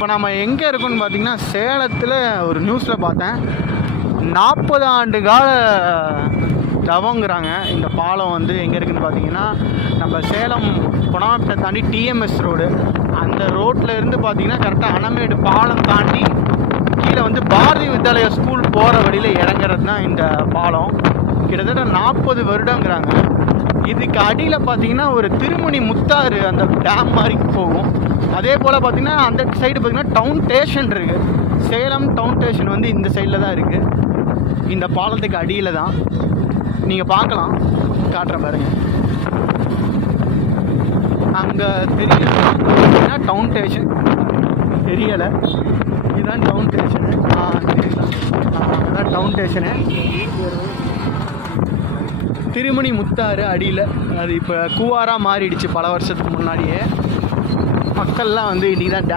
இப்போ நம்ம எங்கே இருக்கோன்னு பார்த்தீங்கன்னா, சேலத்தில் ஒரு நியூஸில் பார்த்தேன், 40 ஆண்டு கால தவங்கிறாங்க. இந்த பாலம் வந்து எங்கே இருக்குதுன்னு பார்த்தீங்கன்னா, நம்ம சேலம் கொணாமப்பேட்டை தாண்டி டிஎம்எஸ் ரோடு, அந்த ரோட்டில் இருந்து பார்த்தீங்கன்னா கரெக்டாக அணமேடு பாலம் தாண்டி கீழே வந்து பாரதி வித்யாலயா ஸ்கூல் போகிற வழியில் இறங்குறது தான் இந்த பாலம். கிட்டத்தட்ட 40 வருடங்கிறாங்க. இதுக்கு அடியில் பார்த்தீங்கன்னா ஒரு திருமணி முத்தாறு அந்த டேம் மாதிரி போகும். அதே போல் பார்த்தீங்கன்னா அந்த சைடு பார்த்தீங்கன்னா டவுன் ஸ்டேஷன் இருக்குது. சேலம் டவுன் ஸ்டேஷன் வந்து இந்த சைடில் தான் இருக்குது. இந்த பாலத்துக்கு அடியில் தான் நீங்கள் பார்க்கலாம். காட்டுறேன் பாருங்க. அங்கே தெரியல டவுன் ஸ்டேஷன், தெரியலை. இதுதான் டவுன் ஸ்டேஷனு. அதுதான் டவுன் ஸ்டேஷனு. திருமணி முத்தாறு அடியில். அது இப்போ கூவாராக மாறிடுச்சு பல வருஷத்துக்கு முன்னாடியே. மக்கள்லாம் வந்து இன்றைக்கி தான்